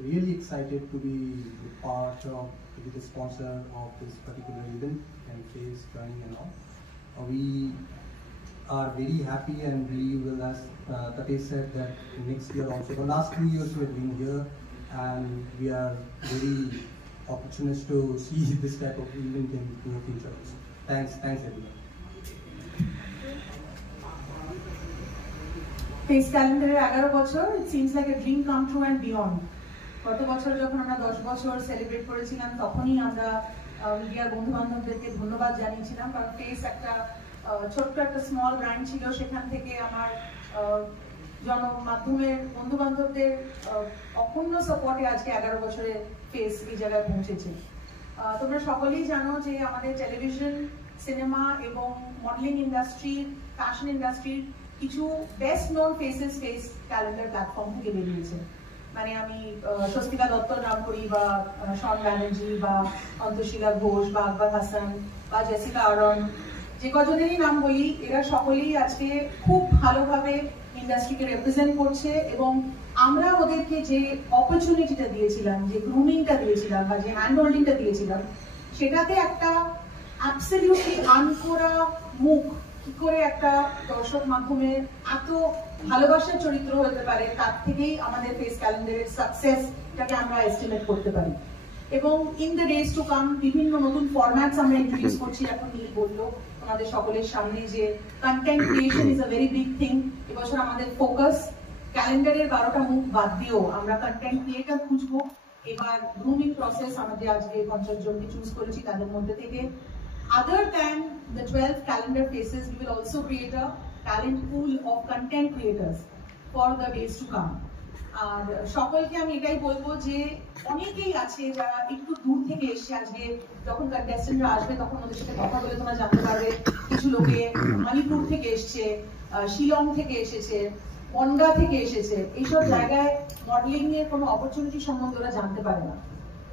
Really excited to be part of, to be the sponsor of this particular event and face joining and all. We are very happy and we will, as Tatesh said, that next year also. The last 2 years we have been here and we are very opportunist to see this type of event in the future also. Thanks everyone. Face calendar 11 বছর, it seems like a dream come true and beyond. গত বছর যখন আমরা 10 বছর celebrate করেছিলাম তখনই আমরা মিডিয়ার বন্ধু-বান্ধবদেরকে ধন্যবাদ জানিয়েছিলাম, কারণ ফেস একটা ছোট্ট একটা স্মল ব্র্যান্ড ছিল, সেখান থেকে আমার জনমাধ্যমের বন্ধু-বান্ধবদের অক্ষুণ্ণ সাপোর্টে আজকে 11 বছরে ফেস এই জায়গায় পৌঁছেছে। তোমরা সকলেই জানো যে আমাদের টেলিভিশন, সিনেমা এবং মডেলিং ইন্ডাস্ট্রি, ফ্যাশন ইন্ডাস্ট্রির কিছু best known faces face calendar platform থেকে বেরিয়েছে। মানে আমি স্বস্তিকা দত্তর নাম করি বা শন ব্যানার্জি বা অন্তশীলা ঘোষ বা আকবর হাসান বা জেসিকা আরন, যে কজনেরই নাম বলি, এরা সকলেই আজকে খুব ভালোভাবে ইন্ডাস্ট্রিকে রিপ্রেজেন্ট করছে এবং আমরা ওদেরকে যে অপরচুনিটিটা দিয়েছিলাম, যে গ্রুমিংটা দিয়েছিলাম বা যে হ্যান্ড হোল্ডিংটা দিয়েছিলাম, সেটাতে একটা অ্যাবসলিউটলি আনকোরা মুখ কি করে একটা দর্শক মাধ্যমে এত ভালোবাসার চরিত্র হতে পারে, তার থেকেই আমাদের ফেস ক্যালেন্ডারের সাকসেসটাকে আমরা এস্টিমেট করতে পারি। এবং in the days to come বিভিন্ন নতুন ফরম্যাটস আমরা ইন্ট্রোডিউস করছি। এখন নীল বললো আমাদের সকলের সামনে যে content creation is a very big thing. এবছর আমাদের ফোকাস ক্যালেন্ডারের 12টা মুখ বাদ দিয়েও আমরা কন্টেন্ট ক্রিয়েটর খুঁজবো। এবার গ্রুমিং প্রসেস আমাদের আজকে 50 জনকে চুজ করেছি, তাদের মধ্যে থেকে other than the 12 calendar faces, we will also create a talent pool of content creators for the days to come. আর সকলকে আমি এটাই বলবো যে অনেকেই আছে যারা একটু দূর থেকে এসে, আজকে যখন কন্টেস্টেন্টরা আসবে তখন ওদের সাথে কথা বলে তোমরা জানতে পারবে কিছু লোকে মণিপুর থেকে এসছে, শিলং থেকে এসেছে, বনগা থেকে এসেছে। এইসব জায়গায় মডেলিং এর কোনো অপরচুনিটি সম্বন্ধে ওরা জানতে পারে না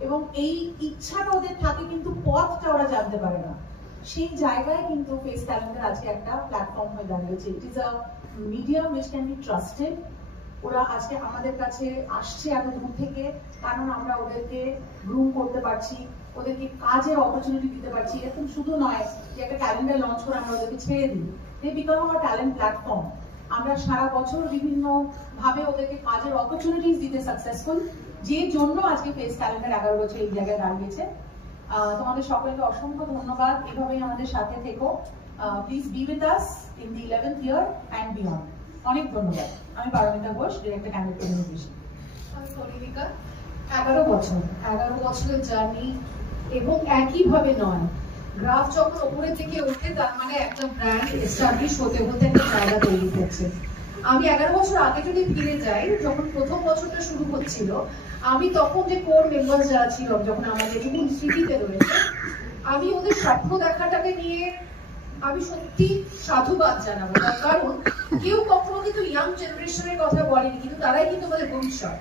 এবং এই ইচ্ছাটা ওদের থাকে কিন্তু পথটা ওরা জানতে পারে না। সেই জায়গায় কিন্তু ফেস ক্যালেন্ডার আজকে একটা প্ল্যাটফর্ম হয়ে দাঁড়িয়েছে। It is a medium which can be trusted. ওরা আজকে আমাদের কাছে আসছে এত দূর থেকে কারণ আমরা ওদেরকে গ্রুম করতে পারছি, ওদেরকে কাজের অপরচুনিটি দিতে পারছি। এরকম শুধু নয় যে একটা ক্যালেন্ডার লঞ্চ করে আমরা ওদেরকে ছেড়ে দিই, they become our talent platform. আমরা সারা বছর বিভিন্ন ভাবে ওদেরকে কাজের অপরচুনিটিস দিতে সাকসেসফুল, যে জন্য আজকে ফেস ক্যালেন্ডার 11 বছর এই জায়গায় দাঁড়িয়েছে। তোমাদের সকলকে অসংখ্য ধন্যবাদ, এভাবেই আমাদের সাথে থেকো। Please be with us in the 11th year and beyond. অনেক ধন্যবাদ। আমি Paramita Ghosh, director candidate communication. আমি কলিকা। 11 বছরের জার্নি এবং একইভাবে নয়, গ্রাফ যখন উপরে থেকে ওঠে তার মানে একটা ব্র্যান্ড এস্টাবলিশ হতে হতে একটা জায়গা তৈরি করছে। আমি 11 বছর আগে যদি ফিরে যাই, যখন প্রথম বছরটা শুরু হচ্ছিল, আমি তখন যে কোর মেম্বার যারা ছিল, যখন আমাদের যেটুকু স্মৃতিতে রয়েছে, আমি ওদের স্বপ্ন দেখাটাকে নিয়ে আমি সত্যি সাধুবাদ জানাবো। তার কারণ কেউ কখনো কিন্তু ইয়াং জেনারেশনের কথা বলেনি, কিন্তু তারাই কিন্তু আমাদের ভবিষ্যৎ।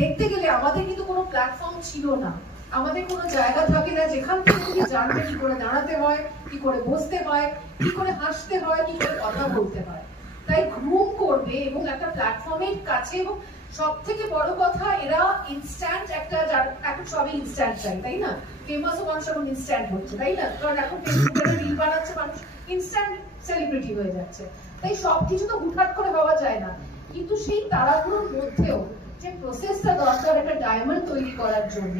দেখতে গেলে আমাদের কিন্তু কোনো প্ল্যাটফর্ম ছিল না, আমাদের কোনো জায়গা থাকে না যেখান থেকে তুমি জানবে কি করে দাঁড়াতে হয়, কি করে বসতে হয়, কি করে হাসতে হয়, কি করে কথা বলতে হয়। তাই গ্রুম করবে এবং একটা প্ল্যাটফর্মের কাছে, এবং সব থেকে বড় কথা এরা ইনস্ট্যান্ট একটা, এখন সবই ইনস্ট্যান্ট চাই, তাই না? ফেমাসও মানুষ এখন ইনস্ট্যান্ট হচ্ছে, তাই না? কারণ এখন ফেসবুকে রিল বানাচ্ছে মানুষ, ইনস্ট্যান্ট সেলিব্রিটি হয়ে যাচ্ছে। তাই সবকিছু তো হুটহাট করে হওয়া যায় না, কিন্তু সেই তাড়াহুড়োর মধ্যেও যে প্রসেসটা দরকার একটা ডায়মন্ড তৈরি করার জন্য,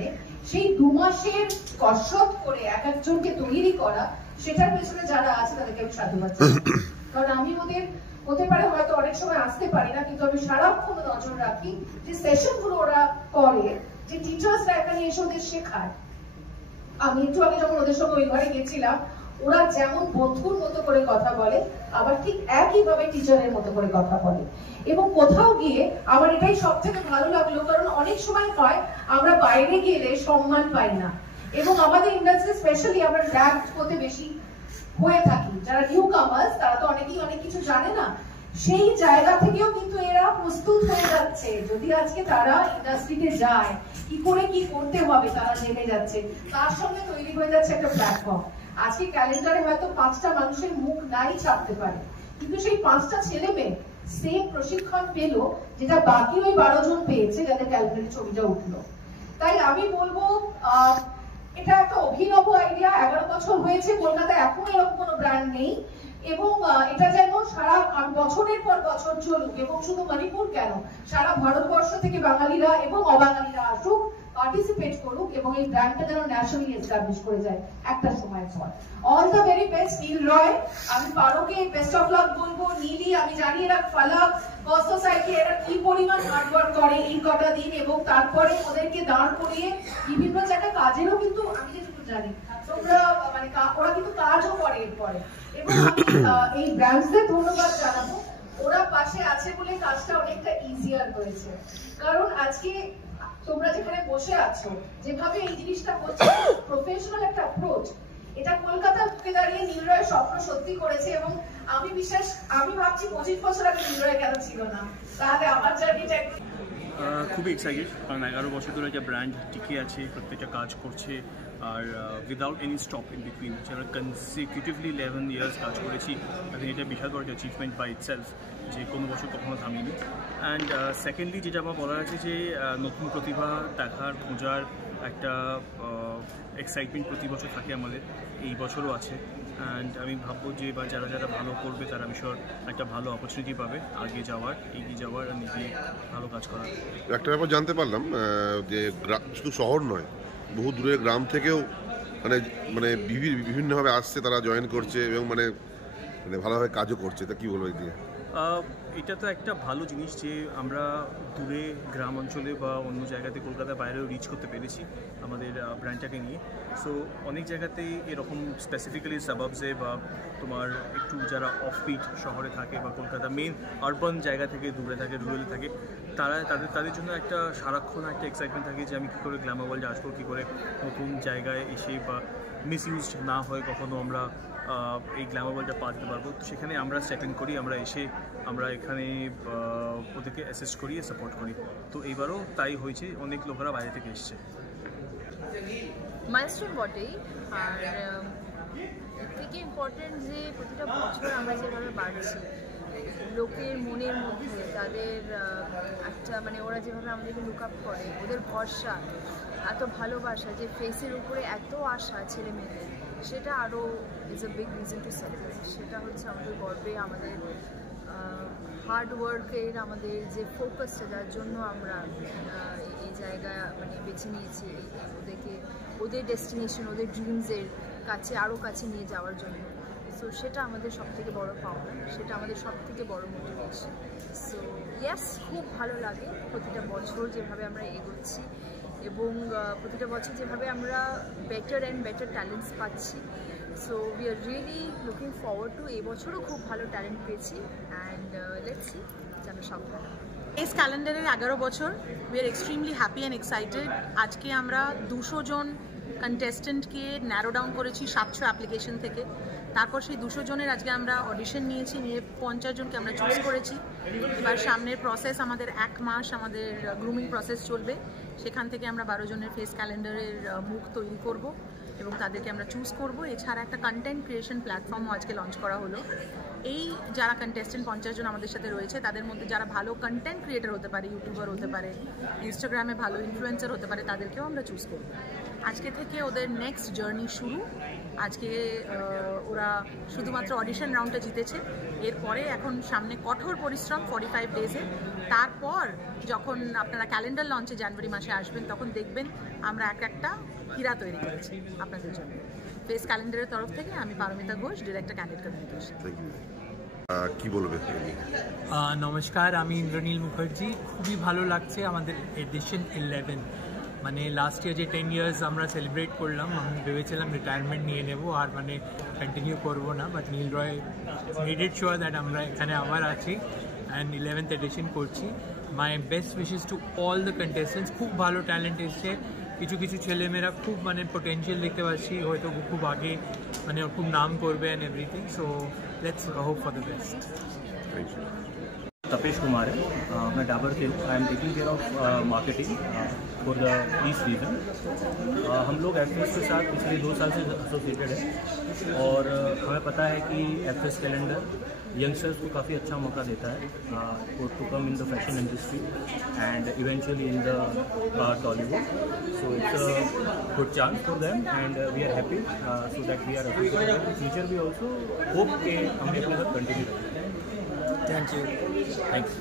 সেই 2 মাসের কসরত করে এক একজনকে তৈরি করা, সেটার পেছনে যারা আছে তাদেরকে আমি সাধুবাদ জানাই। কারণ আমি ওদের হতে পারে হয়তো অনেক সময় আসতে পারি না, কিন্তু আমি সারাক্ষণ নজর রাখি যে সেশনগুলো ওরা করে, যে টিচার্সরা এখানে এসে ওদের শেখায়। আমি একটু আগে যখন ওদের সঙ্গে ওই ঘরে গেছিলাম, ওরা যেমন বন্ধুর মতো করে কথা বলে, আবার ঠিক একইভাবে টিচারের মতো করে কথা বলে। এবং কোথাও গিয়ে আমার এটাই সব থেকে ভালো লাগলো, কারণ অনেক সময় হয় আমরা বাইরে গেলে সম্মান পাই না, এবং আমাদের ইন্ডাস্ট্রি স্পেশালি আমরা র্যাঙ্ক হতে বেশি হয়ে থাকি। যারা নিউ কামার্স তারা তো অনেকেই অনেক কিছু জানে না, সেই জায়গা থেকেও কিন্তু এরা প্রস্তুত হয়ে যাচ্ছে। যদি আজকে তারা ইন্ডাস্ট্রিতে যায়, কি করে কি করতে হবে তারা জেনে যাচ্ছে, তার সঙ্গে তৈরি হয়ে যাচ্ছে একটা প্ল্যাটফর্ম। আজকে ক্যালেন্ডারে হয়তো 5টা মানুষের মুখ নাই ছাপতে পারে, কিন্তু সেই 5টা ছেলে মেয়ে সেম প্রশিক্ষণ পেলো যেটা বাকি ওই 12 জন পেয়েছে যাদের ক্যালেন্ডারে ছবিটা উঠলো। তাই আমি বলবো এটা একটা অভিনব আইডিয়া। 11 বছর হয়েছে, কলকাতায় এখনো এরকম কোনো ব্র্যান্ড নেই, এবং এটা যেন সারা বছরের পর বছর চলুক, এবং শুধু মণিপুর কেন, সারা ভারতবর্ষ থেকে বাঙালিরা এবং অবাঙালিরা আসুক, পার্টিসিপেট করুক, এবং এই ব্র্যান্ডটা যেন ন্যাশনালি এস্টাবলিশ করে যায় একটা সময়ের পর। অল দ্য ভেরি বেস্ট নীল রয়। আমি পারোকে বেস্ট অফ লাক বলবো। নীলি, আমি জানি এরা ফালাক কস্ট সোসাইটি এরা কি পরিমাণ হার্ডওয়ার্ক করে এই কটা দিন, এবং তারপরে ওদেরকে দাঁড় করিয়ে বিভিন্ন জায়গায় কাজেরও কিন্তু আমি যেটুকু জানি তোমরা মানে ওরা কিন্তু কাজও করে এরপরে। এবং আমি এই ব্র্যান্ডসদের ধন্যবাদ জানাবো, ওরা পাশে আছে বলে কাজটা অনেকটা ইজিয়ার হয়েছে। কারণ আজকে তোমরা যেখানে বসে আছো, যেভাবে এই জিনিসটা হচ্ছে, প্রফেশনাল একটা অ্যাপ্রোচ, এটা কলকাতার বুকে দাঁড়িয়ে নীলরয়ের স্বপ্ন সত্যি করেছে। এবং আমি ভাবছি 25 বছর আগে নীলরয় কেন ছিল না, তাহলে আমার জার্নিটা খুবই এক্সাইটেড, কারণ 11 বছর ধরে একটা ব্র্যান্ড টিকে আছে, প্রত্যেকটা কাজ করছে, আর without any stop in between. যারা কনসিকিউটিভলি 11 ইয়ার্স কাজ করেছি, আই থিঙ্ক এটা বিশাল বড় অ্যাচিভমেন্ট বাই ইটসেলফ, যে কোনো বছর কখনো থামিনি। অ্যান্ড সেকেন্ডলি যেটা আমার বলার আছে যে নতুন প্রতিভা দেখার খোঁজার একটা এক্সাইটমেন্ট প্রতি বছর থাকে আমাদের, এই বছরও আছে। অ্যান্ড আমি ভাববো যে বা যারা যারা ভালো করবে তারা ভীষণ একটা ভালো অপরচুনিটি পাবে এগিয়ে যাওয়ার আর নিজে ভালো কাজ করার। একটা ব্যাপার জানতে পারলাম যে শুধু শহর নয়, বহু দূরের গ্রাম থেকেও মানে বিভিন্নভাবে আসছে, তারা জয়েন করছে এবং মানে ভালোভাবে কাজও করছে। তা কি বলবো দিয়ে? এটা তো একটা ভালো জিনিস যে আমরা দূরে গ্রাম অঞ্চলে বা অন্য জায়গাতে কলকাতার বাইরেও রিচ করতে পেরেছি আমাদের ব্র্যান্ডটাকে নিয়ে। সো অনেক জায়গাতেই এরকম স্পেসিফিক্যালি সাবাবসে বা তোমার একটু যারা অফবিট শহরে থাকে বা কলকাতা মেন আরবান জায়গা থেকে দূরে থাকে, রুরালে থাকে, তাদের জন্য একটা সারাক্ষণ একটা এক্সাইটমেন্ট থাকে যে আমি কী করে গ্ল্যামার ওয়ার্ল্ডে আসবো, কী করে নতুন জায়গায় এসে বা মিসইউজড না হয় কখনো আমরা এই গ্ল্যামার ওয়ার্ল্ডটা পা দিতে পারবো। তো সেখানে আমরা সেটেল করি, আমরা এখানে ওদেরকে অ্যাসিস্ট করি, সাপোর্ট করি। তো এইবারও তাই হয়েছে, অনেক লোকেরা বাইরে থেকে এসছে। মাইলস্টোন বটেই, আর এর থেকে ইম্পর্টেন্ট যে প্রতিটা বছর আমরা যেভাবে বাড়ছি, লোকের মনের মধ্যে তাদের একটা মানে ওরা যেভাবে আমাদেরকে লুক আপ করে, ওদের ভরসা, এত ভালোবাসা, যে ফেসের উপরে এত আশা ছেলে মেয়েদের, সেটা আরও is a big reason to celebrate. সেটা হচ্ছে আমাদের গর্বে, আমাদের হার্ড ওয়ার্কের, আমাদের যে ফোকাসটা, যার জন্য আমরা এই জায়গা মানে বেছে নিয়েছি ওদেরকে, ওদের ডেস্টিনেশন, ওদের ড্রিমসের কাছে আরও কাছে নিয়ে যাওয়ার জন্য। সো সেটা আমাদের সবথেকে বড় পাওনা, সেটা আমাদের সবথেকে বড় মোটিভেশন। সো ইয়েস, খুব ভালো লাগে প্রতিটা বছর যেভাবে আমরা এগোচ্ছি, এবং প্রতিটা বছর যেভাবে আমরা বেটার অ্যান্ড বেটার ট্যালেন্টস পাচ্ছি। So we are really looking forward to, এই বছরও খুব ভালো ট্যালেন্ট পেয়েছি, অ্যান্ড লেটস সি যেন সব ভালো। ফেস ক্যালেন্ডারের 11 বছর, we are extremely happy and excited. আজকে আমরা 200 জন কন্টেস্টেন্টকে ন্যারো ডাউন করেছি 700 অ্যাপ্লিকেশন থেকে। তারপর সেই 200 জনের আজকে আমরা অডিশন নিয়ে 50 জনকে আমরা চুজ করেছি। এবার সামনের প্রসেস আমাদের 1 মাস আমাদের গ্রুমিং প্রসেস চলবে, সেখান থেকে আমরা 12 জনের ফেস ক্যালেন্ডারের মুখ তৈরি করব এবং তাদেরকে আমরা চুজ করব। এছাড়া একটা কন্টেন্ট ক্রিয়েশন প্ল্যাটফর্মও আজকে লঞ্চ করা হলো। এই যারা কন্টেস্টেন্ট 50 জন আমাদের সাথে রয়েছে, তাদের মধ্যে যারা ভালো কন্টেন্ট ক্রিয়েটার হতে পারে, ইউটিউবার হতে পারে, ইনস্টাগ্রামে ভালো ইনফ্লুয়েন্সার হতে পারে, তাদেরকেও আমরা চুজ করব। আজকে থেকে ওদের নেক্সট জার্নি শুরু। আজকে ওরা শুধুমাত্র অডিশন রাউন্ডটা জিতেছে, এরপরে এখন সামনে কঠোর পরিশ্রম 45 ডেজে। তারপর যখন আপনারা ক্যালেন্ডার লঞ্চে জানুয়ারি মাসে আসবেন, তখন দেখবেন আমরা একটা হীরা তৈরি করেছি আপনাদের জন্য। ফেস ক্যালেন্ডারের তরফ থেকে আমি Paramita Ghosh, director candidate communication. কি বলবে? নমস্কার, আমি ইন্দ্রনীল মুখার্জি। খুবই ভালো লাগছে আমাদের এডিশন 11, মানে লাস্ট ইয়ার যে 10 ইয়ার্স আমরা সেলিব্রেট করলাম, আমি ভেবেছিলাম রিটায়ারমেন্ট নিয়ে নেব আর মানে কন্টিনিউ করবো না, but Neel Roy made it sure that আমরা এখানে আবার আছি অ্যান্ড 11th এডিশন করছি। My best wishes to all the contestants. খুব ভালো ট্যালেন্ট এসছে, কিছু কিছু ছেলেমেয়েরা খুব মানে পোটেন্সিয়াল দেখতে পাচ্ছি, হয়তো খুব আগে মানে খুব নাম করবে and everything. So let's hope for the best. Thank you. Tapesh Kumar है, मैं डाबर से हूँ। I am taking care of marketing for the east region. हम लोग एफएस के साथ पिछले 2 साल से एसोसिएटेड हैं और हमें पता है कि एफएस कैलेंडर यंगस्टर्स को काफ़ी अच्छा मौका देता है to come in the fashion industry and eventually in the Tollywood. So it's a good chance for them and we are happy so that we are future भी ऑल्सो होप के हम अपने साथ कंटिन्यू करें। Thank you. Thanks.